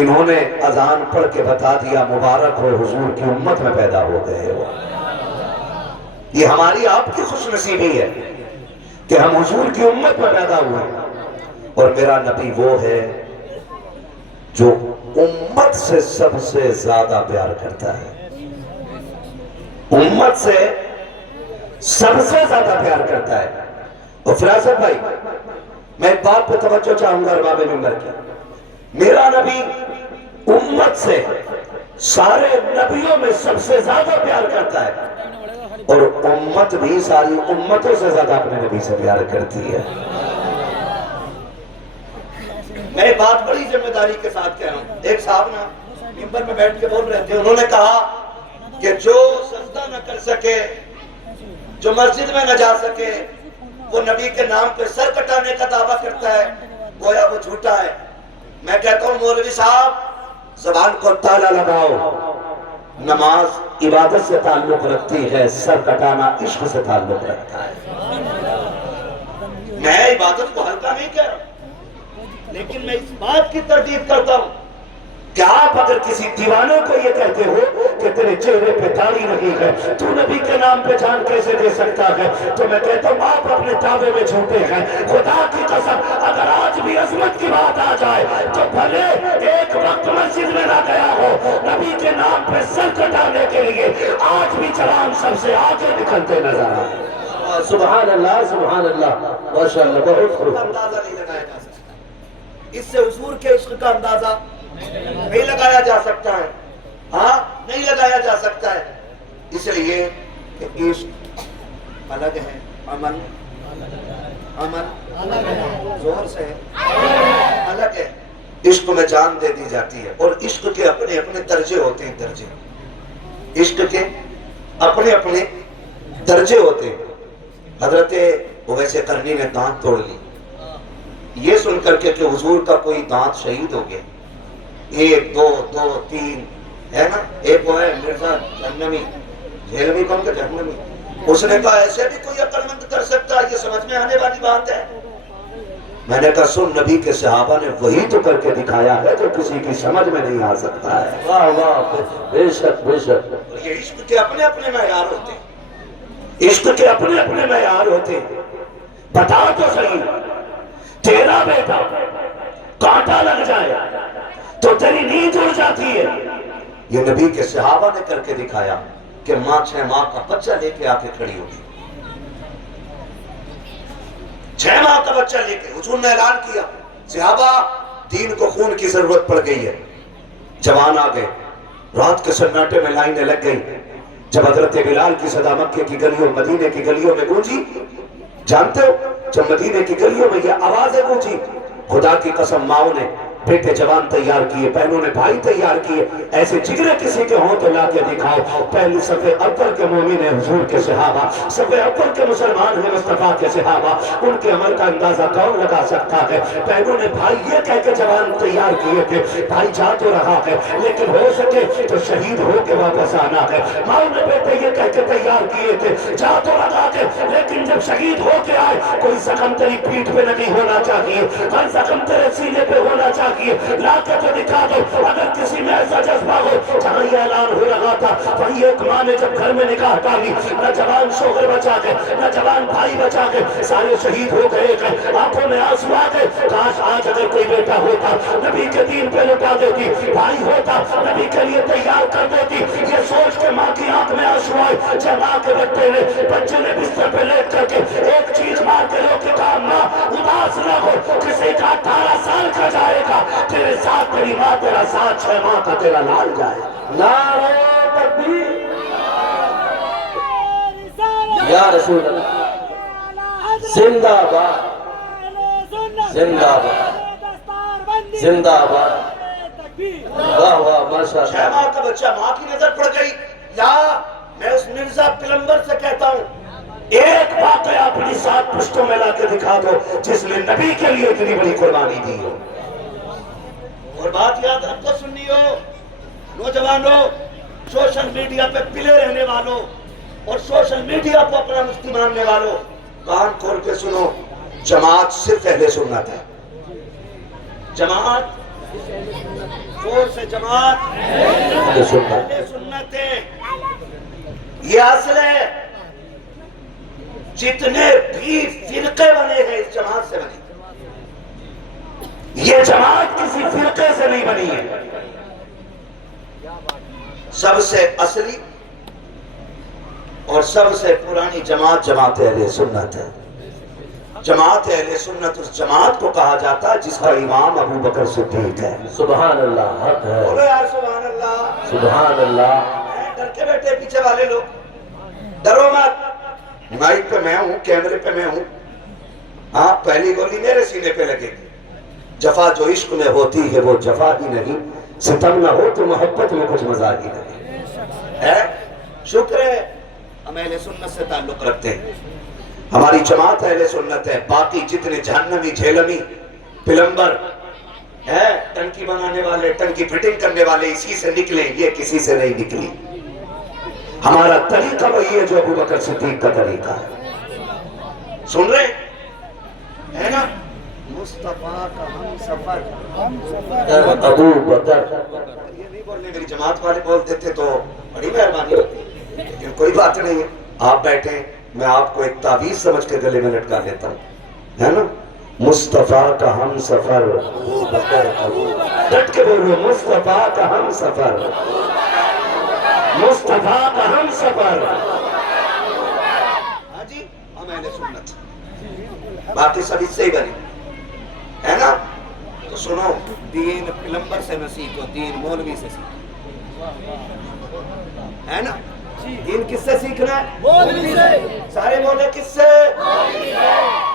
انہوں نے اذان پڑھ کے بتا دیا مبارک ہو حضور کی امت میں پیدا ہو گئے ہو۔ یہ ہماری آپ کی خوش نصیبی ہے کہ ہم حضور کی امت میں پیدا ہوئے، اور میرا نبی وہ ہے جو امت سے سب سے زیادہ پیار کرتا ہے، امت سے سب سے زیادہ پیار کرتا ہے۔ اور فراست بھائی، میں ایک بات پہ توجہ چاہوں گا ارباب منبر کی، میرا نبی امت سے سارے نبیوں میں سب سے زیادہ پیار کرتا ہے، اور امت بھی ساری امتوں سے زیادہ اپنے نبی سے پیار کرتی ہے۔ میں بات بڑی ذمہ داری کے ساتھ کہہ رہا ہوں، ایک صاحب نا منبر میں بیٹھ کے بول رہے تھے، انہوں نے کہا کہ جو سجدہ نہ کر سکے، جو مسجد میں نہ جا سکے، وہ نبی کے نام پہ سر کٹانے کا دعویٰ کرتا ہے، گویا وہ جھوٹا ہے۔ میں کہتا ہوں مولوی صاحب زبان کو تالا لگاؤ، نماز عبادت سے تعلق رکھتی ہے، سر کٹانا عشق سے تعلق رکھتا ہے۔ میں عبادت کو ہلکا نہیں کہہ رہا، لیکن میں اس بات کی تردید کرتا ہوں کہ آپ اگر کسی دیوانے کو یہ کہتے ہو کہ تیرے چہرے پہ داڑھی نہیں ہے، تو نبی کے نام پہ جان کیسے دے سکتا ہے؟ تو میں کہتا ہوں آپ اپنے دعوے میں جھوٹے ہیں۔ خدا کی قسم اگر آج بھی عظمت کی بات آ جائے تو بھلے ایک وقت مسجد میں نہ گیا ہو، نبی کے نام پہ سر کٹانے کے لیے آج بھی جوان سب سے آگے نکلتے نظر آئے۔ سبحان اللہ، سبحان اللہ، ماشاءاللہ، بہت خوب۔ اندازہ نہیں لگایا جا سکتا، اس سے حضور کے عشق کا اندازہ نہیں لگایا جا سکتا ہے، ہاں نہیں لگایا جا سکتا ہے۔ اس لیے کہ عشق الگ ہے، عمل زور سے الگ ہے۔ عشق میں جان دے دی جاتی ہے، اور عشق کے اپنے اپنے درجے ہوتے ہیں، درجے عشق کے اپنے اپنے درجے ہوتے ہیں۔ حضرت اویس قرنی نے دانت توڑ لی، یہ سن کر کے کہ حضور کا کوئی دانت شہید ہو گیا، 1 2 2 3 ہے نا، ایک وہ ہے مرزا جہنمی، جہلمی کون کا جہنمی، اس نے کہا ایسے بھی کوئی عقل مند کر سکتا ہے، یہ سمجھ میں آنے والی بات ہے۔ میں نے کہا سن، نبی کے صحابہ نے وہی تو کر کے دکھایا ہے جو کسی کی سمجھ میں نہیں آ سکتا ہے۔ واہ واہ، بے شک بے شک۔ یہ عشق کے اپنے اپنے معیار ہوتے ہیں، عشق کے اپنے اپنے معیار ہوتے ہیں۔ بتا تو صحیح، تیرا بیٹا کانٹا لگ جائے تو تیری نیند اڑ جاتی ہے، یہ نبی کے صحابہ نے کر کے دکھایا کہ ماں 6 ماہ کا بچہ لے کے آ کے کھڑی ہوگی، 6 ماہ کا بچہ لے کے حضور نے اعلان کیا، صحابہ دین کو خون کی ضرورت پڑ گئی ہے، جوان آ گئے، رات کے سناٹے میں لائنیں لگ گئی۔ جب حضرت بلال کی صدا مکے کی گلیوں، مدینے کی گلیوں میں گونجی، جانتے ہو جب مدینے کی گلیوں میں یہ آوازیں گونجی، خدا کی قسم ماؤں نے بیٹے جوان تیار کیے، بہنوں نے بھائی تیار کیے، ایسے جگرے کسی کے ہوں تو لا کے دکھاؤ۔ پہلی صفحے اول کے مومن ہیں حضور کے صحابہ، صفحے اول کے مسلمان ہیں مصطفیٰ کے صحابہ، ان کے عمل کا اندازہ کون لگا سکتا ہے؟ بہنوں نے بھائی یہ کہہ کے جوان تیار کیے تھے، بھائی جا تو رہا ہے لیکن ہو سکے تو شہید ہو کے واپس آنا ہے۔ ماؤں نے بیٹے یہ کہہ کے تیار کیے تھے، جا تو رہا ہے لیکن جب شہید ہو کے آئے کوئی زخم تیری پیٹھ پہ نہیں ہونا چاہیے، کوئی زخم تیرے سینے پہ ہونا چاہیے، لا کے تو دکھا دو۔ اگر کسی میں ایسا جذبہ ہو، جہاں یہ اعلان ہو رہا تھا وہی ایک ماں نے جب گھر میں نکاح ڈالی، نہ جوان شوہر بچا گئے، نہ جوان بھائی بچا گئے، سارے شہید ہو گئے، آنکھوں میں آنسو آ گئے۔ کاش آج اگر کوئی بیٹا ہوتا نبی کے دین پہ لٹا دیتی، بھائی ہوتا نبی کے لیے تیار کر دیتی۔ یہ سوچ کے ماں کی آنکھ میں آنسو آئے، جب ماں کے بچے نے بستر پہ لیٹ کر کے ایک چیز مار کے رو کے کہا، ماں اداس نہ ہو، کسی کا 18 سال کا جائے گا تیرے ساتھ، تیری ماں تیرا ساتھ، 6 ماہ کا تیرا لال جائے۔ نعرہ تکبیر، یا رسول اللہ، زندہ باد، زندہ باد، زندہ باد، واہ واہ ماشاءاللہ۔ 6 ماہ کا بچہ، ماں کی نظر پڑ گئی، یا میں اس مرزا پلمبر سے کہتا ہوں ایک واقعہ اپنی 7 پشتوں میں لا کے دکھا دو جس نے نبی کے لیے اتنی بڑی قربانی دی ہو۔ اور بات یاد رکھو سنی ہو، نوجوانوں، سوشل میڈیا پہ پلے رہنے والوں اور سوشل میڈیا کو اپنا مفتی ماننے والوں، کان کھول کے سنو، جماعت صرف اہل سنت ہے، جماعت زور سے جماعت اہل سنت ہے، یہ اصل ہے۔ جتنے بھی فرقے بنے ہیں اس جماعت سے بنے، یہ جماعت کسی فرقے سے نہیں بنی ہے۔ سب سے اصلی اور سب سے پرانی جماعت جماعت اہل سنت ہے۔ جماعت اہل سنت اس جماعت کو کہا جاتا ہے جس کا امام ابو بکر صدیق ہے۔ سبحان اللہ، حق ہے، بولو یار سبحان اللہ، سبحان اللہ۔ ڈر کے بیٹھے پیچھے والے لوگ، ڈرو مت، مائک پہ میں ہوں، کیمرے پہ میں ہوں، ہاں پہلی گولی میرے سینے پہ لگے گی۔ جفا جو عشق میں ہوتی ہے وہ جفا ہی نہیں، ستم نہ ہو تو محبت میں کچھ مزہ ہی نہیں ہے۔ شکر ہے ہم اہل سنت سے تعلق رکھتے ہیں، ہماری جماعت اہل سنت ہے۔ باقی جتنے جہنمی جھیلمی پلمبر ہے، ٹنکی بنانے والے، ٹنکی فٹنگ کرنے والے، اسی سے نکلے، یہ کسی سے نہیں نکلی۔ ہمارا طریقہ وہی ہے جو ابو بکر صدیق کا طریقہ ہے۔ سن رہے ہے نا؟ مصطفیٰ کا ہم سفر ابو بکر، یہ نہیں بولنے، میری جماعت والے بول دیتے تو بڑی مہربانی ہوتی، لیکن کوئی بات نہیں ہے۔ آپ بیٹھیں، میں آپ کو ایک تعویذ سمجھ کے گلے میں لٹکا لیتا ہوں، ہے نا؟ مصطفیٰ کا ہم سفر ابو بکر، ڈٹ کے بولو مصطفیٰ کا ہم سفر، مصطفیٰ کا ہم سفر۔ ہاں جی، ہم اہل سنت، باقی سب اس سے ہی بنے، ہے نا؟ تو سنو، دین پلمبر سے نہ سیکھو، دین مولوی سے سیکھو، ہے نا؟ دین کس سے سیکھنا ہے؟ مولوی سے۔ سارے بولے کس سے؟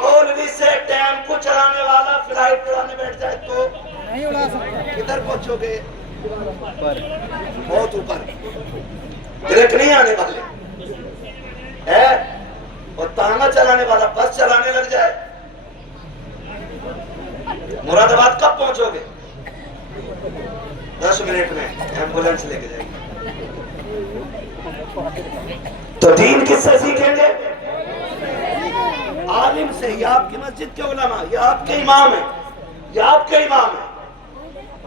مولوی سے۔ ٹیمپو چلانے والا فلائٹ اڑانے بیٹھ جائے تو نہیں اڑا سکتا، کدھر پہنچو گے؟ بہت اوپر، بریک نہیں آنے والے ہے۔ اور تانگا چلانے والا بس چلانے لگ جائے، مراد آباد کب پہنچو گے؟ 10 منٹ میں ایمبولینس لے کے جائے گی۔ تو دین کس سے سیکھیں گے؟ عالم سے۔ یہ آپ کی مسجد کے علماء، یہ آپ کے امام ہیں، یہ آپ کے امام ہیں،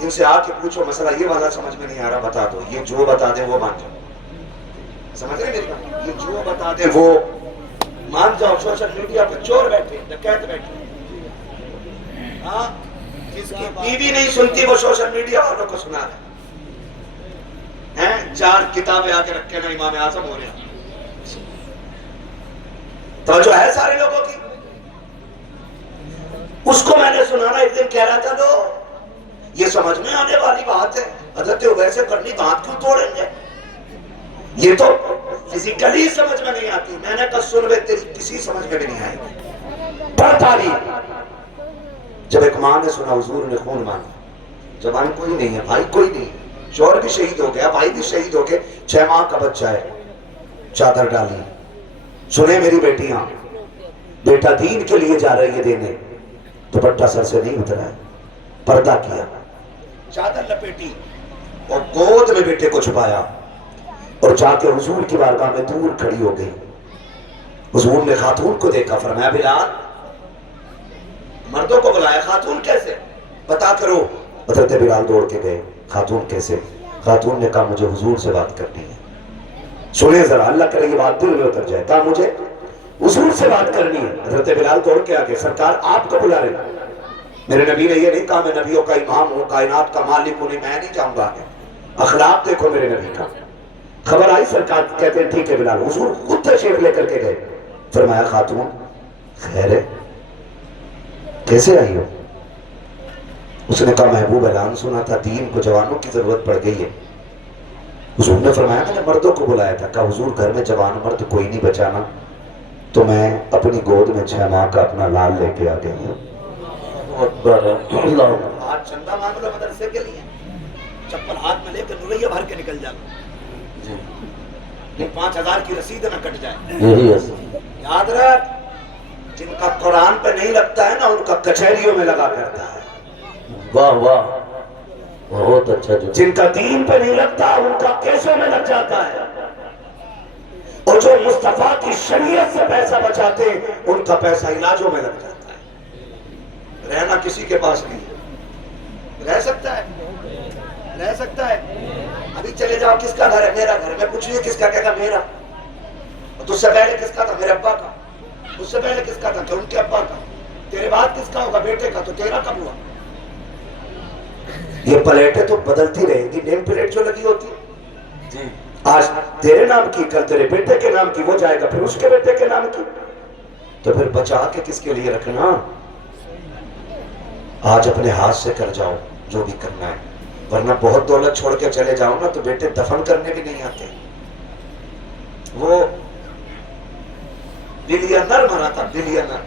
ان سے آ کے پوچھو مسئلہ یہ والا سمجھ میں نہیں آ رہا، بتا دو، یہ جو بتا دے وہ مان جاؤ۔ سمجھ رہے میری بات؟ یہ جو بتا دے وہ مان جاؤ۔ سوشل میڈیا پہ چور بیٹھے، ڈکیت بیٹھے، ہاں، جس کی بیوی نہیں سنتی وہ سوشل میڈیا والوں کو سنا دے ہیں۔ 4 کتابیں آگے رکھے نا امام اعظم ہو رہے ہیں، تو جو ہے سارے لوگوں کی۔ اس کو میں نے سنانا ایک دن کہہ رہا تھا، لو یہ سمجھ میں آنے والی بات ہے، حضرت عبید سے کرنی دانت کیوں توڑیں گے؟ یہ تو فزیکلی سمجھ میں نہیں آتی۔ میں نے کہا سن بے، تیری کسی سمجھ میں بھی نہیں آئی گی، پڑھتا نہیں۔ جب ایک ماں نے سنا حضور نے خون مانگا، زبان کوئی نہیں ہے، بھائی کوئی نہیں ہے، شوہر بھی شہید ہو گیا، بھائی بھی شہید ہو گئے، 6 ماہ کا بچہ ہے، چادر ڈالی۔ سنے میری بیٹیاں، بیٹا دین کے لیے جا رہی ہے دینے، دوپٹہ سر سے نہیں اترا ہے، پردہ کیا، چادر لپیٹی اور گود میں بیٹے کو چھپایا اور جا کے حضور کی بارگاہ میں دور کھڑی ہو گئی۔ حضور نے خاتون کو دیکھا، فرمایا بلال، مردوں کو بلایا، خاتون کیسے؟ بتا کرو۔ حضرت بلال دوڑ کے گئے، خاتون کیسے؟ خاتون نے کہا مجھے حضور سے بات کرنی ہے۔ سنیں ذرا، اللہ کرے یہ بات دل میں اتر جائے، کہا مجھے حضور سے بات کرنی ہے۔ حضرت بلال دوڑ کے آگے، سرکار آپ کو بلا رہے ہیں۔ میرے نبی نے یہ نہیں کہا میں نبیوں کا امام ہوں، کائنات کا مالک ہوں، میں نہیں جاؤں گا آگے۔ اخلاق دیکھو میرے نبی کا۔ خبر آئی، سرکار کہتے ہیں ٹھیک ہے بلال۔ حضور خود تشریف لے کر کے گئے، فرمایا خاتون خیر ہے، کیسے آئی ہو؟ اس نے کہا محبوب اعلان سنا تھا دین کو جوانوں کی ضرورت پڑ گئی ہے۔ حضور نے فرمایا میں نے مردوں کو بلایا تھا۔ کہا حضور گھر میں جوان مرد کوئی نہیں بچانا، تو میں اپنی گود میں 6 ماہ کا اپنا لال لے کے آ گئی ہوں۔ ہاتھ چندہ مانگ لو مدرسے کے لیے، چپل ہاتھ میں لے کے نوریا بھر کے نکل جانا، 5000 کی رسید نہ کٹ جائے۔ یاد رکھ، جن کا قرآن پہ نہیں لگتا ہے نا، ان کا کچہریوں میں لگا کرتا ہے۔ واہ واہ، بہت اچھا۔ جن کا دین پہ نہیں لگتا ان کا کیسوں میں لگ جاتا ہے، اور جو مصطفیٰ کی شریعت سے پیسہ بچاتے ہیں ان کا پیسہ علاجوں میں لگ جاتا ہے۔ رہنا کسی کے پاس نہیں ہے، رہ سکتا ہے رہ سکتا ہے؟ ابھی چلے جاؤ، کس کا گھر ہے؟ میرا گھر. میں پوچھئے کس کا؟ کہے گا میرا. تجھ سے پہلے کس کا تھا؟ میرے ابا کا. اس سے پہلے کس کا تھا؟ کہ ان کے ابا کا. تیرے بعد کس کا ہوگا؟ بیٹے کا. تو تیرا کب ہوا؟ یہ پلیٹیں تو بدلتی رہیں گی. نیم پلیٹ جو لگی ہوتی ہے، آج تیرے نام کی، کل تیرے بیٹے کے نام کی، وہ جائے گا پھر اس کے بیٹے کے نام کی. تو پھر بچا کے کس کے لیے رکھنا؟ آج اپنے ہاتھ سے کر جاؤ جو بھی کرنا ہے، ورنہ بہت دولت چھوڑ کے چلے جاؤ نا تو بیٹے دفن کرنے بھی نہیں آتے. وہ بلینر مرا تھا، بلینر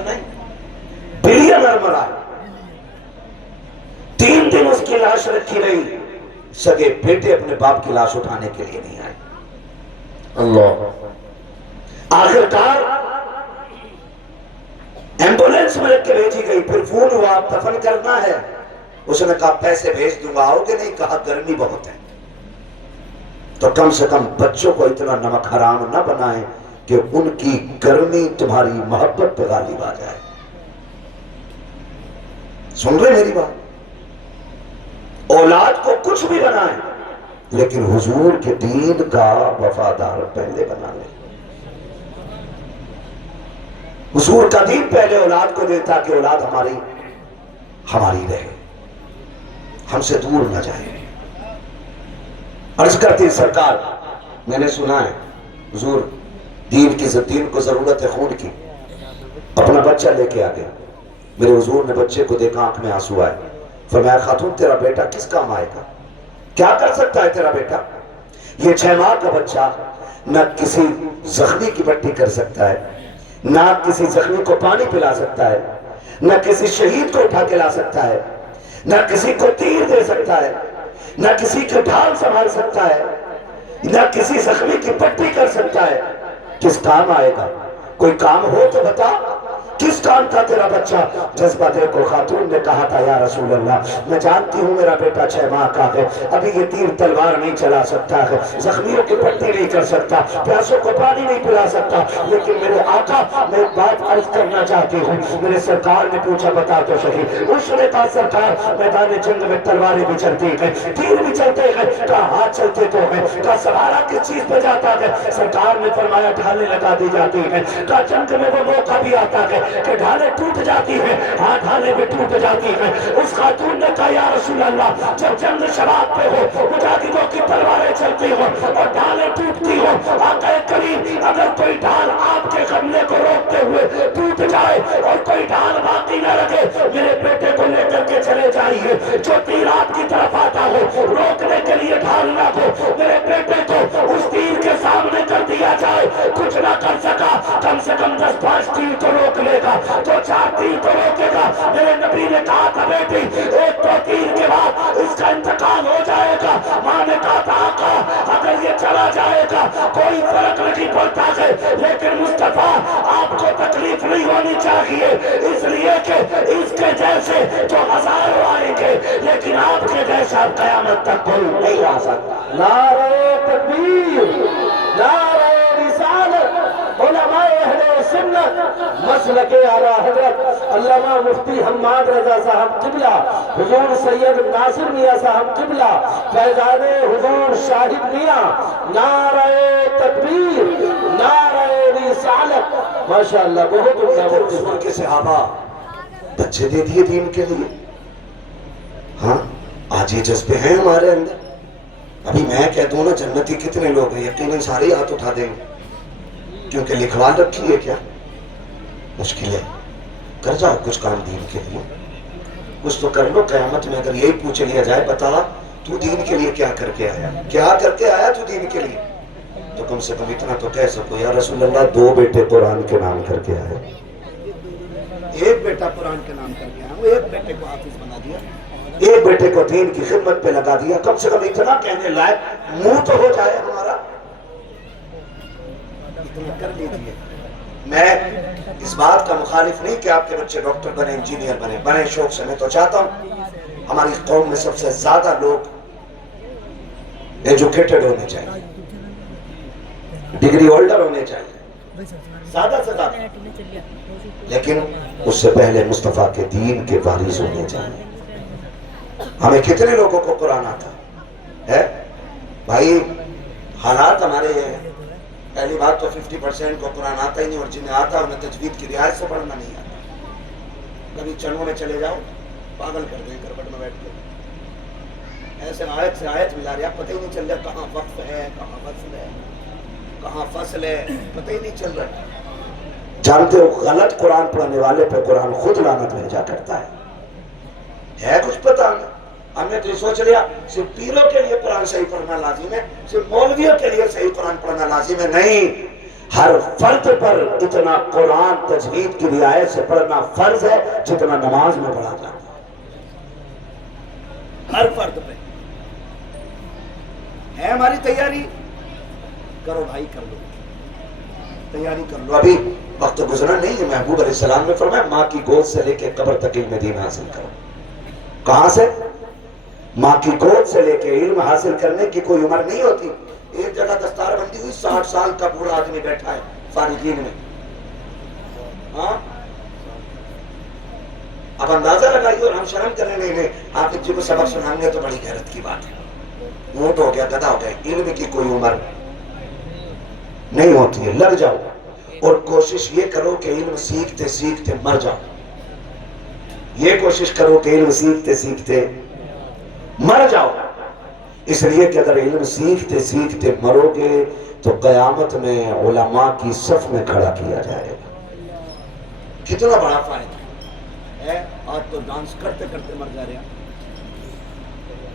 نہیں، بلینر مرا. 3 دن اس کی لاش رکھی رہی، سگے بیٹے اپنے باپ کی لاش اٹھانے کے لیے نہیں آئے. اللہ. آخر کار ایمبولینس میں رکھ کے بھیجی گئی. پھر فون ہوا دفن کرنا ہے. اس نے کہا پیسے بھیج دوں گا، آؤ گے؟ نہیں. کہا گرمی بہت ہے. تو کم سے کم بچوں کو اتنا نمک حرام نہ بنائیں کہ ان کی گرمی تمہاری محبت پہ غالب آ جائے. سن رہے میری بات؟ اولاد کو کچھ بھی بنائیں لیکن حضور کے دین کا وفادار پہلے بنا لیں. حضور کا دین پہلے اولاد کو دے تاکہ اولاد ہماری رہے، ہم سے دور نہ جائے. عرض کرتی سرکار، میں نے سنا ہے حضور دین کو ضرورت ہے خون کی. اپنا بچہ لے کے آگے میرے حضور نے بچے کو دیکھا، آنکھ میں آنسو آئے. فرمایا خاتون تیرا بیٹا کس کام آئے گا؟ کیا کر سکتا ہے تیرا بیٹا؟ یہ 6 ماہ کا بچہ نہ کسی زخمی کی پٹی کر سکتا ہے، نہ کسی زخمی کو پانی پلا سکتا ہے، نہ کسی شہید کو اٹھا کے لا سکتا ہے، نہ کسی کو تیر دے سکتا ہے، نہ کسی کی ڈھال سنبھال سکتا ہے، نہ کسی زخمی کی پٹی کر سکتا ہے. کس کام آئے گا؟ کوئی کام ہو تو بتا، کس کام تھا تیرا بچہ؟ جذبہ دیکھو. خاتون نے کہا تھا یا رسول اللہ میں جانتی ہوں میرا بیٹا 6 ماہ کا ہے، ابھی یہ تیر تلوار نہیں چلا سکتا ہے، زخمیوں کی پٹی نہیں کر سکتا، پیاسوں کو پانی نہیں پلا سکتا، لیکن میرے آقا میں ایک بات عرض کرنا چاہتی ہوں. میرے سرکار نے پوچھا بتا تو صحیح. اس نے کہا سرکار میدان جنگ میں تلواریں بھی چلتی ہیں، تیر بھی چلتے ہیں. کہا ہاتھ چلتے تو ہیں. کہا سہارا کس چیز پہ جاتا ہے؟ سرکار نے فرمایا ڈھالیں لگا دی جاتی ہیں. کہا جنگ میں وہ موقع بھی آتا ہے کہ ڈھالیں ٹوٹ جاتی ہیں. ہاں ڈھالیں بھی ٹوٹ جاتی ہیں. اس خاتون نے کہا یا رسول اللہ جب جنگ شباب پہ ہو، مجاہدوں کی تلواریں چلتی ہو اور ڈھالیں ٹوٹتی ہو، آقا کریم اگر کوئی ڈھال آپ کے حملے کو روکتے ہوئے ٹوٹ جائے اور کوئی ڈھال باقی نہ رکھے، میرے بیٹے کو لے کر کے چلے جائیے. جو تیر آپ کی طرف آتا ہو روکنے کے لیے ڈھال نہ ہو، میرے بیٹے کو اس تیر کے سامنے کر دیا جائے. کچھ نہ کر سکا، کم سے کم 10-5 تیر تو روک لے گا، 2-4 تیر تو روکے گا. میرے نبی نے کہا تھا بیٹی 1-2 تیر کے بعد اس کا انتقال ہو جائے گا. ماں نے کہا تھا آقا اگر یہ چلا جائے گا کوئی فرق نہیں پڑتا ہے، لیکن مصطفیٰ آپ کو تکلیف نہیں ہونی چاہیے، اس لیے کہ اس کے جیسے جو ہزاروں آئیں گے لیکن آپ کے جیسا قیامت تک کوئی نہیں آ سکتا. نعرہ تکبیر، نعرہ رسالت، علماء اہل سنت، مسلک اعلی حضرت علامہ مفتی حماد رضا صاحب قبلہ، حضور سید ناصر میاں صاحب قبلہ، فیضان حضور شاہد میاں، نعرہ تکبیر، نعرہ رسالت. ماشاءاللہ بہت حضور کے صحابہ بچے دے دیے دین کے لیے. ہاں آج یہ جذبے ہیں ہمارے اندر. ابھی میں کہہ دوں نا جنتی کتنے لوگ ہیں، یقیناً سارے ہاتھ اٹھا دیں گے، کیونکہ لکھوا رکھی ہے. کیا مشکل ہے؟ کر جاؤ کچھ کام دین کے لیے، کچھ تو کر لو. قیامت میں اگر یہی پوچھ لیا جائے بتا تو دین کے لیے کیا کر کے آیا، کیا کر کے آیا تو دین کے لیے، تو کم سے کم اتنا تو کہہ سکو یا رسول اللہ 2 بیٹے قرآن کے نام کر کے آئے. 1 بیٹا قرآن کے نام کر کے آیا، وہ 1 بیٹے کو حافظ بنا دیا، 1 بیٹے کو دین کی خدمت پہ لگا دیا. کم سے کم اتنا کہنے لائق منہ تو ہو جائے ہمارا. اتنا کر لیجئے. میں اس بات کا مخالف نہیں کہ آپ کے بچے ڈاکٹر بنے، انجینئر بنے شوق سے. میں تو چاہتا ہوں ہماری قوم میں سب سے زیادہ لوگ ایجوکیٹڈ ہونے چاہیے، ڈگری ہولڈر ہونے چاہیے، زیادہ سے زیادہ، لیکن اس سے پہلے مصطفیٰ کے دین کے وارث ہونے چاہیے. ہمیں کتنے لوگوں کو قرآن آتا ہے بھائی؟ حالات ہمارے یہ ہیں، پہلی بات تو 50% کو قرآن آتا ہی نہیں، اور جنہیں آتا انہیں تجوید کی رعایت سے پڑھنا نہیں آتا۔ کبھی چنوں میں چلے جاؤ، پاگل کر دیں کربٹ میں بیٹھ کے، ایسے آیت سے آیت ملا رہا، پتہ ہی نہیں چل رہا کہاں وقف ہے، کہاں وصل ہے، کہاں فصل ہے، پتہ ہی نہیں چل رہا۔ جانتے ہو غلط قرآن پڑھنے والے پہ قرآن خود لعنت بھیجا کرتا ہے کچھ پتہ نہیں۔ ہم نے تو یہ سوچ لیا صرف پیروں کے لیے قرآن صحیح پڑھنا لازم ہے، صرف مولویوں کے لیے صحیح قرآن پڑھنا لازم ہے، نہیں، ہر فرد پر اتنا قرآن تجوید کی رعایت سے پڑھنا فرض ہے جتنا نماز میں پڑھا جاتا ہے، ہر فرد پہ ہے۔ ہماری تیاری کرو بھائی، کر لو، تیاری کر لو، ابھی وقت گزرا نہیں ہے۔ محبوب علیہ السلام نے فرمایا ماں کی گود سے لے کے قبر تک علم دین حاصل کرو۔ کہاں سے؟ ماں کی گود سے لے کے علم حاصل کرنے کی کوئی عمر نہیں ہوتی۔ ایک جگہ دستار بندی ہوئی، 60 سال کا بوڑھا آدمی بیٹھا ہے فارغین میں، ہاں، اب اندازہ لگائیے، اور ہم شرم کرنے نہیں، آپ جی کو سبق سنائیں گے تو بڑی غیرت کی بات ہے، اونٹ ہو گیا، گدھا ہو گیا، علم کی کوئی عمر نہیں ہوتی ہے۔ لگ جاؤ اور کوشش یہ کرو کہ علم سیکھتے سیکھتے مر جاؤ، یہ کوشش کرو کہ علم سیکھتے سیکھتے مر جاؤ، اس لیے کہ اگر علم سیکھتے سیکھتے مرو گے تو قیامت میں علماء کی صف میں کھڑا کیا جائے گا۔ کتنا بڑا فائدہ ہے، آج تو ڈانس کرتے کرتے مر جا رہے ہیں،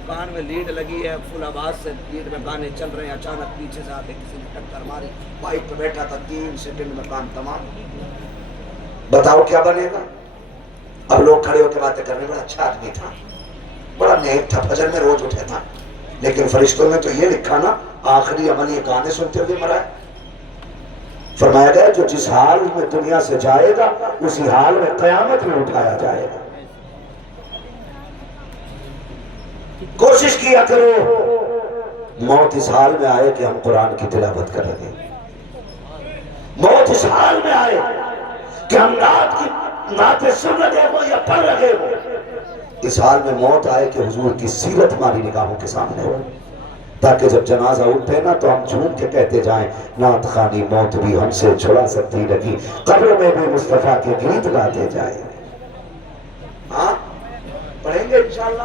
کان میں لیڈ لگی ہے، فل آواز سے لیڈ میں گانے چل رہے ہیں، اچانک پیچھے سے آتے کسی نے ٹکر ماری، بائک پہ بیٹھا تھا، 3 سیکنڈ میں کان تمام۔ بتاؤ کیا بنے گا؟ اب لوگ کھڑے ہو کے باتیں کرنے، بڑا اچھا آدمی تھا، بڑا نیک تھا، فجر میں روز اٹھے تھا، لیکن فرشتوں نے تو یہ لکھا نا آخری عمل یہ گانے سنتے ہوئے مرا ہے۔ فرمایا گیا جو جس حال میں دنیا سے جائے گا اسی حال میں قیامت میں اٹھایا جائے گا۔ کوشش کیا کرو موت اس حال میں آئے کہ ہم قرآن کی تلاوت کر رہے ہیں، موت اس حال میں آئے کہ ہم نعتیں سن رہے ہو یا پڑھ رہے ہو، اس حال میں موت آئے کہ حضور کی سیرت ہماری نگاہوں کے سامنے ہو، تاکہ جب جنازہ اٹھے نا تو ہم جھوم کے کہتے جائیں نعت خوانی موت بھی ہم سے چھڑا سکتی لگی، قبر میں بھی مصطفیٰ کے گیت گاتے جائیں۔ ہاں پڑھیں گے انشاءاللہ،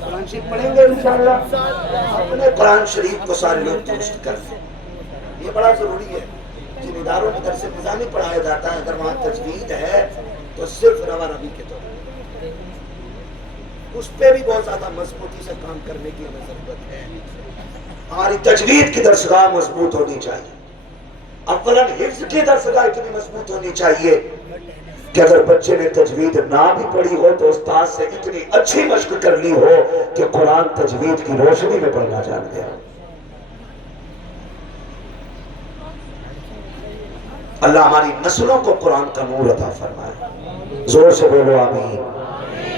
قرآن شریف پڑھیں گے انشاءاللہ، اپنے قرآن شریف کو سارے لوگ درست کر لیں، یہ بڑا ضروری ہے۔ جن اداروں میں درس نظامی پڑھایا جاتا ہے اگر وہاں تجوید ہے تو صرف روا روی کے طور پر اس پہ بھی بہت زیادہ مضبوطی سے کام کرنے کی ہمیں ضرورت ہے۔ ہماری تجوید کی درسگاہ مضبوط ہونی چاہیے، اولاً حفظ کی درسگاہ اتنی مضبوط ہونی چاہیے کہ اگر بچے نے تجوید نہ بھی پڑھی ہو تو استاد سے اتنی اچھی مشق کر لی ہو کہ قرآن تجوید کی روشنی میں پڑھنا جان گیا۔ اللہ ہماری نسلوں کو قرآن کا نور عطا فرمائے، زور سے بولو آمین۔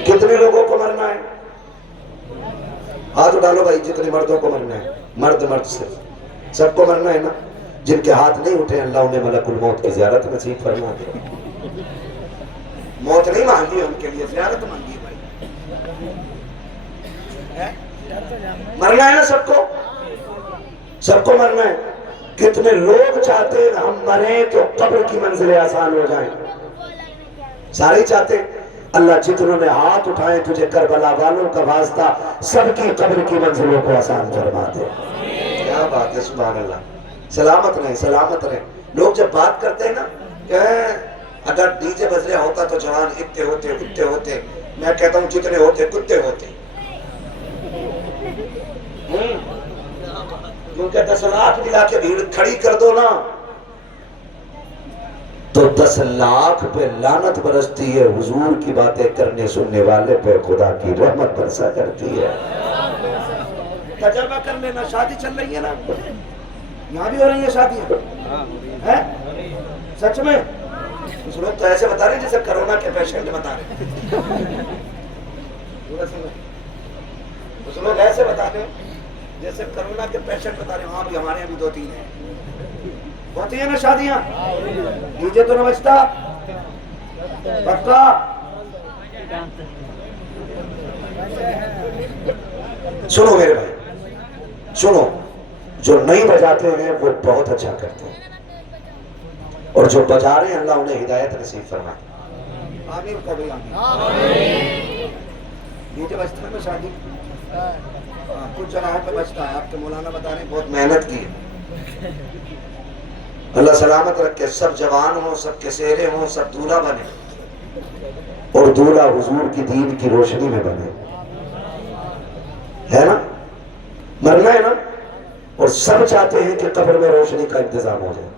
کتنے لوگوں کو مرنا ہے؟ ہاتھ ڈالو بھائی، جتنے مردوں کو مرنا ہے، مرد سے سب کو مرنا ہے نا؟ جن کے ہاتھ نہیں اٹھے اللہ انہیں ملک الموت کی زیارت نصیب فرما دے۔ موت نہیں مانگی ان کے لیے، زیارت مانگی بھائی، مرنا ہے نا سب کو، سب کو مرنا ہے۔ کتنے لوگ چاہتے ہیں ہم مریں تو قبر کی منزلیں آسان ہو جائیں، سارے ہی چاہتے ہیں۔ اللہ جتنوں نے ہاتھ اٹھائے تجھے کربلا والوں کا واسطہ سب کی قبر کی منزلوں کو آسان فرما دے۔ کیا بات ہے، سبحان اللہ، سلامت رہیں، سلامت رہیں۔ لوگ جب بات کرتے ہیں نا کہ اگر ڈی جے بج رہا ہوتا تو جوان اتنے ہوتے اتنے ہوتے، میں کہتا ہوں جتنے ہوتے کتے ہوتے، کیونکہ 10 لاکھ ملا کے بھیڑ کھڑی کر دو نا تو 10 لاکھ پہ لعنت برستی ہے، حضور کی باتیں کرنے سننے والے پہ خدا کی رحمت برسا کرتی ہے۔ تجربہ کر لینا، شادی چل رہی ہے نا، یہاں بھی ہو رہی ہیں شادیاں، سچ میں کچھ لوگ تو ایسے بتا رہے ہیں جیسے کرونا کے پیشنٹ بتا رہے ہیں، کچھ لوگ ایسے بتا رہے ہیں جیسے کرونا کے پیشنٹ بتا رہے ہیں۔ وہاں بھی ہمارے یہاں بھی 2-3 ہیں، ہوتی ہیں نا شادیاں، ڈی جے تو نہ بجتا پکا، سنو میرے بھائی، سنو، جو نہیں بجاتے ہیں وہ بہت اچھا کرتے ہیں، اور جو بجا رہے ہیں اللہ انہیں ہدایت نصیب فرمائے۔ آمین کبھی آمین۔ نیچے بجتا ہے نا شادی، کچھ جگہوں پہ بجتا ہے، آپ کے مولانا بتا رہے ہیں بہت محنت کی ہے۔ اللہ سلامت رکھے، سب جوان ہوں، سب کسیرے ہوں، سب دولہا بنے، اور دولہا حضور کی دین کی روشنی میں بنے، ہے نا؟ مرنا ہے نا؟ اور سب چاہتے ہیں کہ قبر میں روشنی کا انتظام ہو جائے۔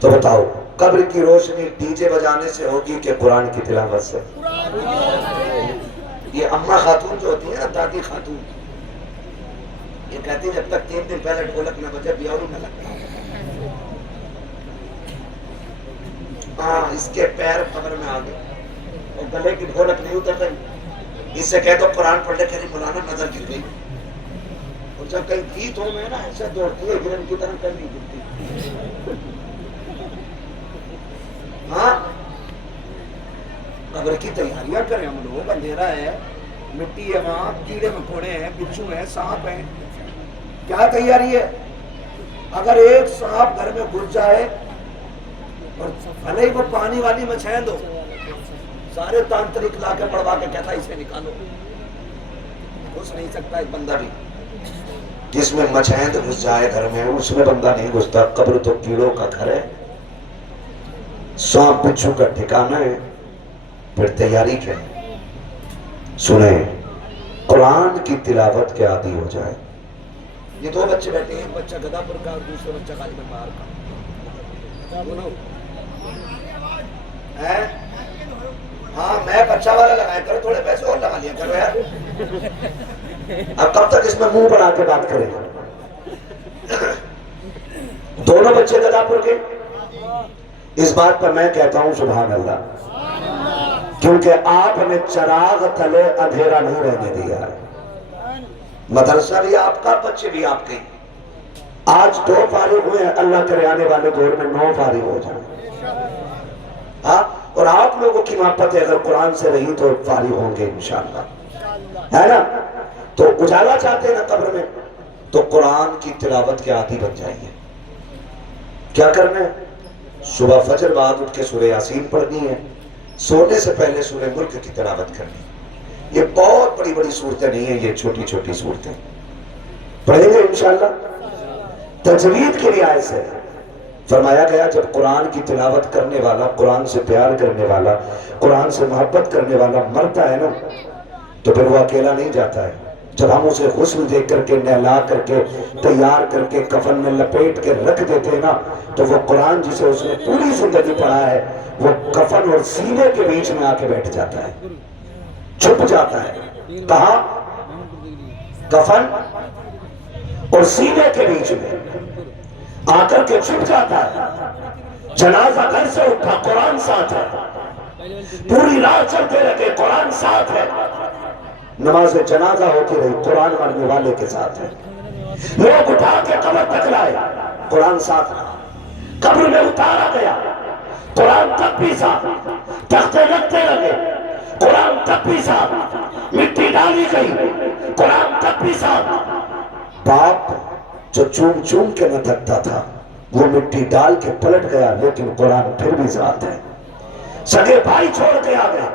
تو بتاؤ، قبر کی روشنی ڈی جے بجانے سے ہوگی کہ قرآن کی تلاوت سے؟ یہ اماں خاتون جو ہوتی ہے نا، دادی خاتون، یہ کہتی ہے جب تک 3 دن پہلے ڈھولک نہ بجے بیاوری نہ لگتا۔ ہاں، اس کے پیر قبر میں آ گئے اور گلے کی ڈھولک نہیں اتر گئی، اس سے کہہ دو قرآن پڑھ لے، کہہ مولانا نظر گر گئی، اور جب کہیں گیت ہو میں نا ایسے دوڑتی ہے گرن کی طرح، کہیں نہیں گرتی۔ ہاں، قبر کی تیاریاں کریں ہم لوگ، اندھیرا ہے، مٹی ہے وہاں، کیڑے مکوڑے ہیں، بچھو ہیں، سانپ ہیں، کیا تیاری ہے؟ اگر ایک سانپ گھر میں گھس جائے اور بھلے ہی وہ پانی والی مچھین دو، سارے تانترک لا کے پڑوا کے کہتا ہے اسے نکالو، گھس نہیں سکتا ایک بندہ بھی۔ جس میں مچھین گھس جائے گھر میں، اس میں بندہ نہیں گھستا۔ قبر تو کیڑوں کا گھر ہے، سانپ بچھو کا ٹھکانہ ہے، پھر تیاری کیا ہے؟ سنیں، قرآن کی تلاوت کے عادی ہو جائے۔ یہ 2 بچے بیٹھے ہیں، ایک بچہ گدا پور کا اور دوسرا بچہ غالباً باہر کا، دونوں ہاں، میں بچہ والا لگایا کرو، تھوڑے پیسے اور لگا لیا کرو یار۔ اب کب تک اس میں منہ بڑھا کے بات کریں؟ دونوں بچے گدا پور کے۔ اس بات پر میں کہتا ہوں سبحان اللہ، کیونکہ آپ نے چراغ تلے اندھیرا نہیں رہنے دیا۔ مدرسہ بھی آپ کا، بچے بھی آپ کے۔ آج 2 فارغ ہوئے ہیں، اللہ کرے آنے والے دور میں 9 فارغ ہو جائیں۔ ہاں، اور آپ لوگوں کی محبت اگر قرآن سے رہی تو فارغ ہوں گے انشاءاللہ، ہے نا؟ تو اجالا چاہتے ہیں نا قبر میں، تو قرآن کی تلاوت کے عادی بن جائیے۔ کیا کرنا ہے؟ صبح فجر بعد اٹھ کے سورہ یاسین پڑھنی ہے، سونے سے پہلے سورہ ملک کی تلاوت کرنی ہے۔ یہ بہت بڑی بڑی صورتیں نہیں ہیں، یہ چھوٹی چھوٹی صورتیں پڑھیں گے انشاءاللہ۔ تجوید کی رعایت سے فرمایا گیا، جب قرآن کی تلاوت کرنے والا، قرآن سے پیار کرنے والا، قرآن سے محبت کرنے والا مرتا ہے نا، تو پھر وہ اکیلا نہیں جاتا ہے۔ جب ہم اسے غسل دے کر کے، نہلا کر کے، تیار کر کے، کفن میں لپیٹ کے رکھ دیتے ہیں نا، تو وہ قرآن جسے اس نے پوری زندگی پڑھا ہے، وہ کفن اور سینے کے بیچ میں آ کے بیٹھ جاتا ہے، چھپ جاتا ہے۔ کہاں؟ کفن اور سینے کے بیچ میں آ کر کے چھپ جاتا ہے۔ جنازہ گھر سے اٹھا، قرآن ساتھ ہے، پوری رات چلتے رہے، قرآن ساتھ ہے، نماز جنازہ ہوتی رہی، قرآن مرنے والے کے ساتھ ہے، لوگ اٹھا کے قبر تک لائے، قرآن ساتھ رہا، قبر میں اتارا گیا، قرآن تک بھی ساتھ، تختے لگتے لگے، قرآن تک بھی ساتھ، مٹی ڈالی گئی، قرآن تک بھی ساتھ۔ باپ جو چوم چوم کے نہ تھکتا تھا، وہ مٹی ڈال کے پلٹ گیا، لیکن قرآن پھر بھی ساتھ ہے۔ سگے بھائی چھوڑ کے آ گیا،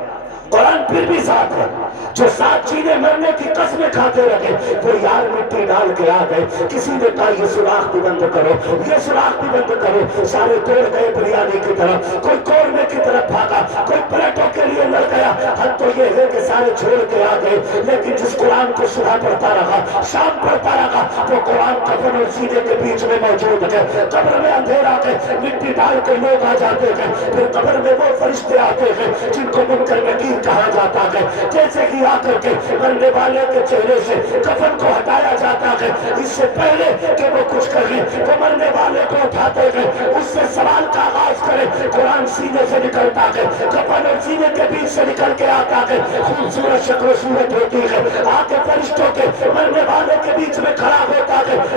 قرآن پھر بھی ساتھ ہے۔ جو 7 چیزیں مرنے کی قسمیں کھاتے رہے، وہ یار مٹی ڈال کے آ گئے۔ کسی نے کہا یہ سوراخ بھی بند کرو، یہ سوراخ بھی بند کرو، سارے دوڑ گئے بریانی کی طرف، کوئی قورمے کی طرف بھاگا، کوئی پلیٹوں کے لیے لڑ گیا۔ حد تو یہ ہے کہ سارے چھوڑ کے آ گئے، لیکن جس قرآن کو صبح پڑھتا رہا، شام پڑھتا رہا، وہ قرآن کفن اور سینے کے بیچ میں موجود ہے۔ قبر میں اندھیرا کے مٹی ڈال کے لوگ آ جاتے ہیں، پھر قبر میں وہ فرشتے آتے ہیں جن کو منکر نکیر کہا جاتا ہے، جیسے کہ آ کر کے مرنے والے کے چہرے سے کفن کو ہٹایا جاتا ہے، اس سے پہلے کہ وہ کچھ کریں وہ مرنے والے کو اٹھاتے ہیں، اس سے سوال کا آغاز کریں، قرآن سینے سے نکلتا ہے، کفن اور سینے کے بیچ سے نکل کے آتا ہے، خوبصورت شکل و صورت ہوتی ہے، آ کے فرشتوں کے مرنے والے کے بیچ میں کھڑا ہوتا ہے۔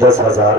10,000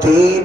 3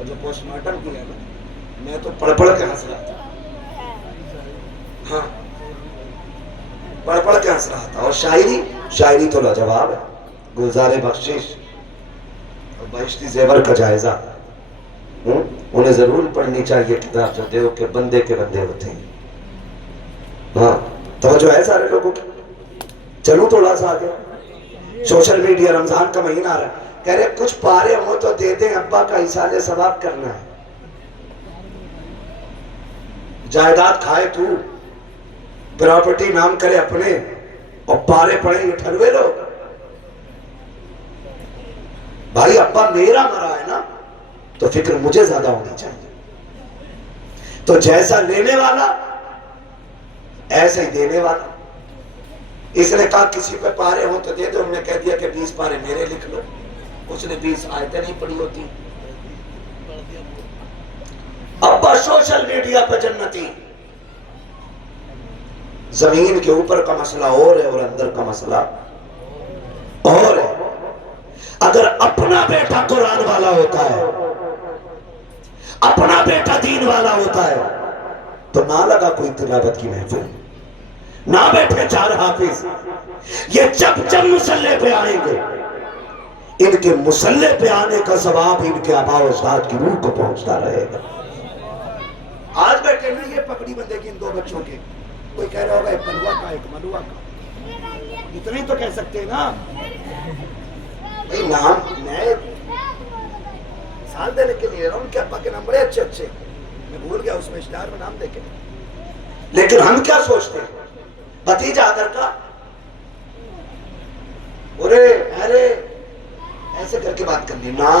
اور جو پوسٹ مارٹم کیا نا میں تو پڑھ پڑھ کے ہنس رہا تھا. ہاں پڑھ پڑھ کے ہنس رہا تھا. اور شاعری تو لاجواب ہے. گلزار بخشش اور بہشتی زیور کا جائزہ انہیں ضرور پڑھنی چاہیے کتاب جو دیو کے بندے ہوتے ہیں. ہاں توجہ ہے سارے لوگوں کی. چلو تھوڑا سا آگے. سوشل میڈیا رمضان کا مہینہ آ رہا ہے. کہہ رہے کچھ پارے ہوں تو دے دیں, ابا کا ایصال ثواب کرنا ہے. جائیداد کھائے تو, پراپرٹی نام کرے اپنے, اور پارے پڑیں گے ٹھروے لوگ. بھائی ابا میرا مرا ہے نا تو فکر مجھے زیادہ ہونی چاہیے. تو جیسا لینے والا ایسا ہی دینے والا. اس نے کہا کسی پہ پارے ہوں تو دے دو. ہم نے کہہ دیا کہ 20 پارے میرے لکھ لو. اس نے 20 آیتیں نہیں پڑھی ہوتی. ابا سوشل میڈیا پہ جنتی. زمین کے اوپر کا مسئلہ اور ہے اور اندر کا مسئلہ اور ہے. اگر اپنا بیٹا قرآن والا ہوتا ہے, اپنا بیٹا دین والا ہوتا ہے, تو نہ لگا کوئی تلاوت کی محفل, نہ بیٹھے 4 حافظ. یہ جب مسلح پہ آئیں گے, ان کے مسلح پہ آنے کا ثواب ان کے آباء و اجداد کی روح کو پہنچتا رہے گا. آج بیٹھے نا یہ پگڑی بندے کی ان 2 بچوں کے, کوئی کہہ رہا ہوگا ایک پلوا کا ایک ملوا کا. اتنا ہی تو کہہ سکتے ہیں نا بھئی. نام میں سال دینے کے لیے رہا ہوں, ان کے ابا کے نام بڑے اچھے اچھے, میں بھول گیا اس میں اشتہار میں نام دیکھے. لیکن ہم کیا سوچتے ہیں بھتیجا آگر کا, ارے ایسے کر کے بات کرنی نا.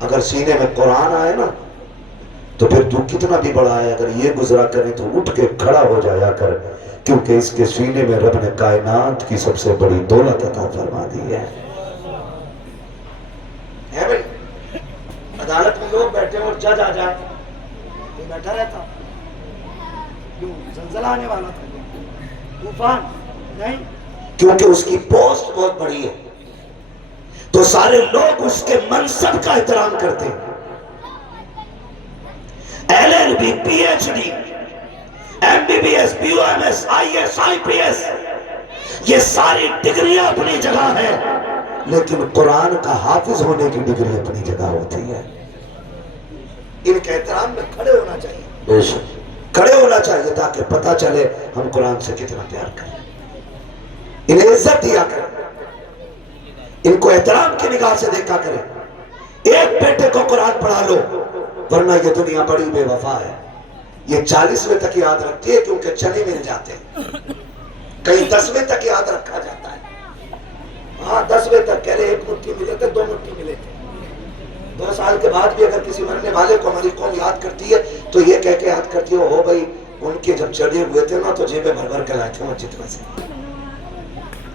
اگر سینے میں قرآن آئے نا تو پھر تو کتنا بھی بڑا ہے, اگر یہ گزرا کریں تو اٹھ کے کھڑا ہو جایا کر, کیونکہ اس کے سینے میں رب نے کائنات کی سب سے بڑی دولت عطا فرما دی ہے. بھائی عدالت میں لوگ بیٹھے اور جج آ جائے تو بیٹھا رہتا. کیوں زلزلہ آنے والا تھا, طوفان نہیں, کیونکہ اس کی پوسٹ بہت بڑی ہے تو سارے لوگ اس کے منصب کا احترام کرتے ہیں. LLB, PhD, MBBS, BOMS, IS, IPS, یہ ساری ڈگریاں اپنی جگہ ہیں, لیکن قرآن کا حافظ ہونے کی ڈگری اپنی جگہ ہوتی ہے. ان کے احترام میں کھڑے ہونا چاہیے, کھڑے ہونا چاہیے تاکہ پتہ چلے ہم قرآن سے کتنا پیار کریں. انہیں عزت دیا کریں, ان کو احترام کی نگاہ سے دیکھا کریں. ایک بیٹے کو قرآن پڑھا لو, ورنہ یہ دنیا بڑی بے وفا ہے. یہ 40ویں تک یاد رکھتی ہے کیونکہ چنے مل جاتے ہیں, کہیں 10ویں تک یاد رکھا جاتا ہے. ہاں 10ویں تک کہہ رہے 1 مٹھی ملے تھے 2 مٹھی ملے تھے. 2 سال کے بعد بھی اگر کسی مرنے والے کو ہماری قوم یاد کرتی ہے تو یہ کہہ کے یاد کرتی ہو بھائی ان کے جب چڑھے ہوئے تھے نا تو جیبیں بھر بھر کے لائے تھے مسجد میں سے.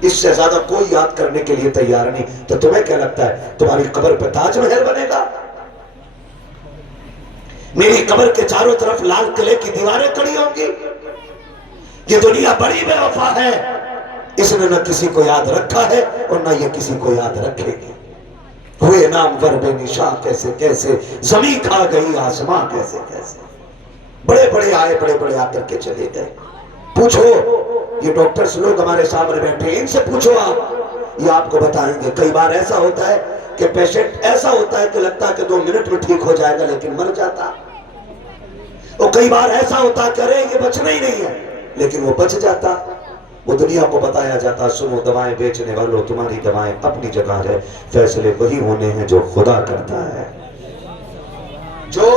اس سے زیادہ کوئی یاد کرنے کے لیے تیار نہیں. تو تمہیں کیا لگتا ہے تمہاری قبر پہ تاج محل بنے گا؟ میری قبر کے چاروں طرف لال قلعے کی دیواریں کھڑی ہوں گی؟ یہ دنیا بڑی بے وفا ہے, اس نے نہ کسی کو یاد رکھا ہے اور نہ یہ کسی کو یاد رکھے گی. ہوئے نامور بے نشاں کیسے کیسے, زمین کھا گئی آسماں کیسے کیسے. بڑے بڑے آئے, بڑے بڑے آ کر کے چلے گئے. پوچھو یہ ڈاکٹرز لوگ ہمارے سامنے بیٹھے ہیں, ان سے پوچھو آپ, یہ آپ کو بتائیں گے. کئی بار ایسا ہوتا ہے کہ پیشنٹ ایسا ہوتا ہے کہ لگتا ہے کہ 2 منٹ میں ٹھیک ہو جائے گا لیکن مر جاتا. اور کئی بار ایسا ہوتا ہے کہ ارے یہ بچنا ہی نہیں ہے لیکن وہ بچ جاتا. وہ دنیا کو بتایا جاتا سنو دوائیں بیچنے والوں تمہاری دوائیں اپنی جگہ ہے, فیصلے وہی ہونے ہیں جو خدا کرتا ہے, جو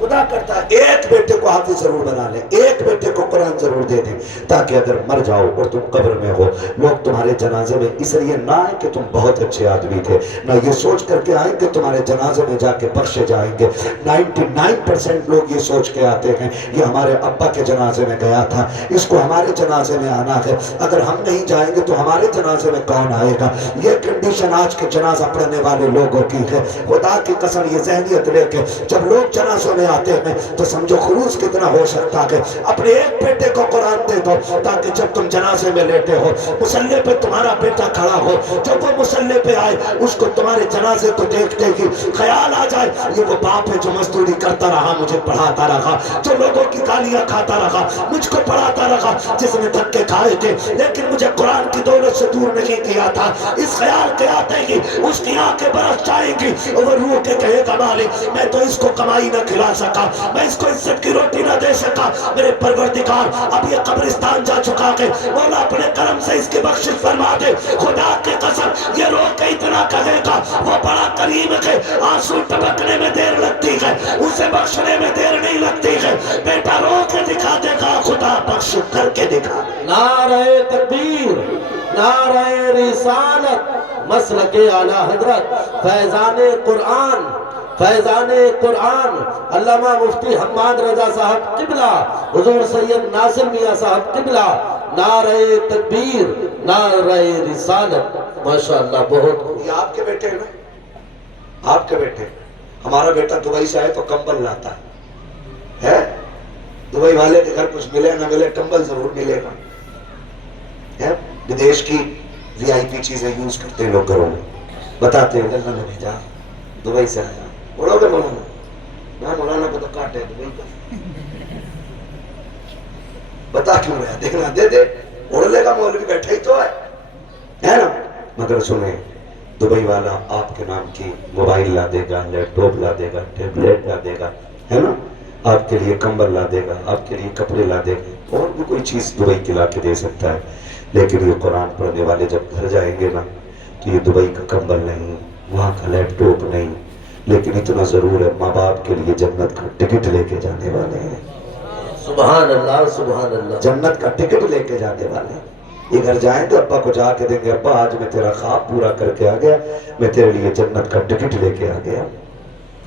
خدا کرتا ہے. ایک بیٹے کو حافظ ضرور بنا لیں, ایک بیٹے کو قرآن ضرور دے دیں تاکہ اگر مر جاؤ اور تم قبر میں ہو لوگ تمہارے جنازے میں اس لیے نہ آئیں کہ تم بہت اچھے آدمی تھے, نہ یہ سوچ کر کے آئیں کہ تمہارے جنازے میں جا کے بخشے جائیں گے. 99% لوگ یہ سوچ کے آتے ہیں یہ ہمارے ابا کے جنازے میں گیا تھا, اس کو ہمارے جنازے میں آنا ہے, اگر ہم نہیں جائیں گے تو ہمارے جنازے میں کون آئے گا. یہ کنڈیشن آج کے جنازہ پڑھنے والے لوگوں کی ہے. خدا کی قسم یہ ذہنیت لے کے جب لوگ جنازوں میں آتے ہیں تو سمجھو خروج کتنا ہو سکتا ہے اپنے ایک بیٹے کو قرآن دے دو تاکہ جب تم جنازے میں لیٹے ہو مصلی پہ تمہارا بیٹا کھڑا ہو جب وہ مصلی پہ آئے اس کو تمہارے جنازے کو دیکھتے ہی خیال آ جائے یہ وہ باپ ہے جو مزدوری کرتا رہا مجھے پڑھاتا رہا جو لوگوں کی گالیاں کھاتا رہا مجھ کو پڑھاتا رہا جس نے دھکے کھائے تھے لیکن مجھے قرآن کی دولت سے دور نہیں کیا تھا اس خیال کے آتے ہی اس کی آنکھیں برس جائیں گی اور وہ روح کے کہے گا مالک میں تو اس کو کمائی نہ کھلا سکا میں اس کو عزت کی روٹی نہ دے سکا میرے پروردگار اب یہ قبرستان جا چکا ہے مولا اپنے کرم سے اس کی بخشش فرما دے خدا کی قسم یہ رو کے اتنا کہے گا وہ بڑا کریم ہے آنسو ٹپکنے میں دیر لگتی ہے اسے بخشنے میں دیر نہیں لگتی ہے بیٹا رو کے دکھا دے گا خدا بخش کر کے دکھا دے نعرہ تکبیر نعرہ رسالت مسلک اعلی حضرت فیضان قرآن علامہ مفتی حماد رضا صاحب قبلہ حضور سید ناصر میاں صاحب قبلہ نعرہ تکبیر نعرہ رسالت ماشاءاللہ بہت یہ آپ کے بیٹے ہیں نا آپ کے بیٹے ہمارا بیٹا دبئی سے آئے تو کمبل لاتا ہے دبئی والے کے گھر کچھ ملے نہ ملے کمبل ضرور ملے گا بدیش کی وی آئی پی چیزیں یوز کرتے ہیں لوگ گھروں میں بتاتے ہیں اللہ نے بھیجا دبئی سے آیا اڑو گے مولانا میں مولانا کو تو کاٹے دبئی کا بتا کیوں رہا دیکھنا دے دے اڑ لے گا مولوی بیٹھا ہی تو ہے نا مگر سنیں دبئی والا آپ کے نام کی موبائل لا دے گا لیپ ٹاپ لا دے گا ٹیبلیٹ لا دے گا ہے نا آپ کے لیے کمبل لا دے گا آپ کے لیے کپڑے لا دے گا اور بھی کوئی چیز دبئی کی لا کے دے سکتا ہے لیکن یہ قرآن پڑھنے والے جب گھر جائیں گے نا تو یہ دبئی کا کمبل نہیں وہاں کا لیپ ٹاپ نہیں لیکن اتنا ضرور ہے ماں باپ کے لیے جنت کا ٹکٹ لے کے جانے والے ہیں سبحان اللہ سبحان اللہ جنت کا ٹکٹ لے کے جانے والے ہیں یہ گھر جائیں تو ابا کو جا کے دیں گے ابا آج میں تیرا خواب پورا کر کے آ گیا میں تیرے لیے جنت کا ٹکٹ لے کے آ گیا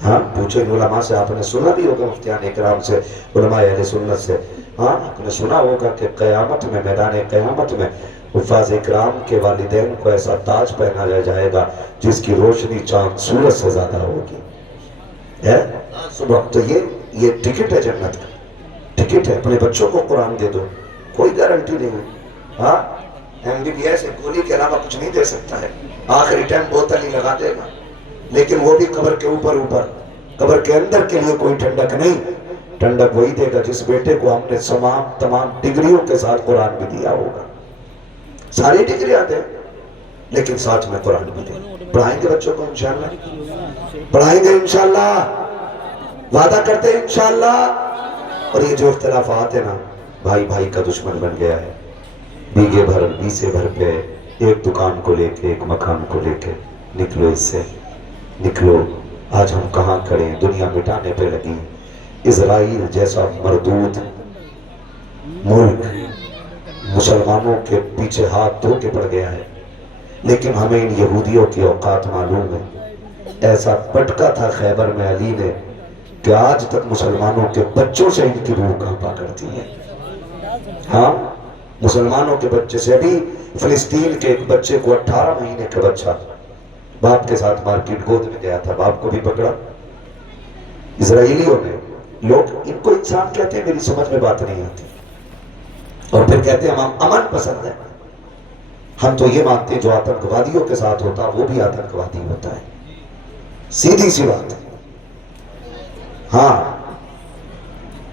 ہاں پوچھیں علماء سے آپ نے سنا بھی ہوگا مفتیان اکرام سے علماء اہل سنت سے ہاں آپ نے سنا ہوگا کہ قیامت میں میدان قیامت میں حفاظ اکرام کے والدین کو ایسا تاج پہنایا جائے گا جس کی روشنی چاند سورج سے زیادہ ہوگی تو یہ ٹکٹ ہے جنت کا ٹکٹ ہے اپنے بچوں کو قرآن دے دو کوئی گارنٹی نہیں ہے ہاں ایم بی بی ایس گولی کے علاوہ کچھ نہیں دے سکتا ہے آخری ٹائم بوتل ہی لگا دے گا لیکن وہ بھی قبر کے اوپر قبر کے اندر کے لیے کوئی ٹھنڈک نہیں ٹھنڈک وہی دے گا جس بیٹے کو ہم نے تمام ڈگریوں کے ساتھ قرآن بھی دیا ہوگا ساری ڈگریاں دیں لیکن ساتھ میں قرآن بھی دیں پڑھائیں گے بچوں کو انشاءاللہ پڑھائیں گے انشاءاللہ وعدہ کرتے ہیں انشاءاللہ اور یہ جو اختلافات ہیں نا بھائی بھائی کا دشمن بن گیا ہے بیسے بھر پہ ایک دکان کو لے کے ایک مکان کو لے کے نکلو اس سے نکلو آج ہم کہاں کھڑے ہیں دنیا مٹانے پہ لگی اسرائیل جیسا مردود ملک مسلمانوں کے پیچھے ہاتھ دھو کے پڑ گیا ہے لیکن ہمیں ان یہودیوں کی اوقات معلوم ہے ایسا پٹکا تھا خیبر میں علی نے کہ آج تک مسلمانوں کے بچوں سے ان کی روح کانپا کرتی ہے ہاں مسلمانوں کے بچے سے ابھی فلسطین کے ایک بچے کو 18 مہینے کا بچہ باپ کے ساتھ مارکیٹ گود میں گیا تھا باپ کو بھی پکڑا اسرائیلیوں نے لوگ ان کو انسان کہتے ہیں میری سمجھ میں بات نہیں آتی اور پھر کہتے ہیں ہم امن پسند ہیں ہم تو یہ مانتے ہیں جو آتنکوادیوں کے ساتھ ہوتا وہ بھی آتنکوادی ہوتا ہے سیدھی سی بات ہے ہاں